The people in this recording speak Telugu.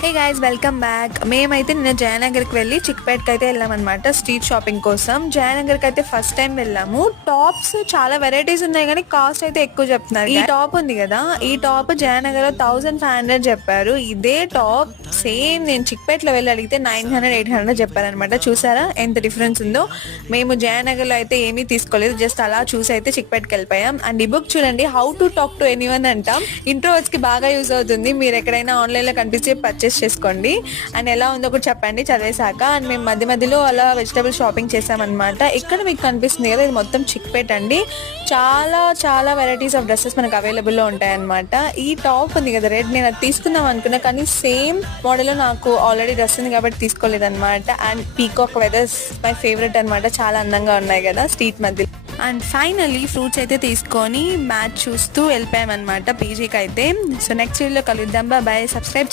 Hey guys, welcome back. మేమైతే నిన్న జయనగర్కి వెళ్ళి చిక్పేట్కి అయితే వెళ్ళామన్నమాట స్ట్రీట్ షాపింగ్ కోసం. జయనగర్కి అయితే ఫస్ట్ టైం వెళ్ళాము. టాప్స్ చాలా వెరైటీస్ ఉన్నాయి కానీ కాస్ట్ అయితే ఎక్కువ చెప్తున్నారు. ఈ టాప్ ఉంది కదా, ఈ టాప్ జయనగర్ లో 1500 చెప్పారు. ఇదే టాప్ సేమ్ నేను చిక్పేట్లో వెళ్ళి అడిగితే 900-800 చెప్పారనమాట. చూసారా ఎంత డిఫరెన్స్ ఉందో. మేము జయనగర్ లో అయితే ఏమీ తీసుకోలేదు, జస్ట్ అలా చూసి అయితే చిక్పేట్కి వెళ్ళిపోయాం. అండ్ ఈ బుక్ చూడండి, how to talk to anyone అంటాం. ఇంట్రోవర్డ్స్ కి బాగా యూజ్ అవుతుంది. మీరు ఎక్కడైనా ఆన్లైన్ లో కనిపిస్తే పర్చేస్ చేసుకోండి. అండ్ ఎలా ఉందో కూడా చెప్పండి చదివేశాక. అండ్ మేము మధ్య మధ్యలో అలా వెజిటబుల్ షాపింగ్ చేసామన్నమాట. ఇక్కడ మీకు కనిపిస్తుంది కదా, ఇది మొత్తం చిక్పేట్ అండి. చాలా చాలా వెరైటీస్ ఆఫ్ డ్రెస్సెస్ మనకు అవైలబుల్ లో ఉంటాయి అనమాట. ఈ టాప్ ఉంది కదా రెడ్, నేను అది తీసుకుందాం అనుకున్నా కానీ సేమ్ మోడల్ నాకు ఆల్రెడీ డ్రెస్ ఉంది కాబట్టి తీసుకోలేదన్నమాట. And peacock feathers my favourite అనమాట, చాలా అందంగా ఉన్నాయి కదా స్ట్రీట్ మధ్యలో. అండ్ ఫైనలీ ఫ్రూట్స్ అయితే తీసుకొని మ్యాచ్ చూస్తూ వెళ్ళిపోయామన్నమాట పీజీకి అయితే. సో నెక్స్ట్ వీడియోలో కలుద్దాం. బాయ్. సబ్స్క్రైబ్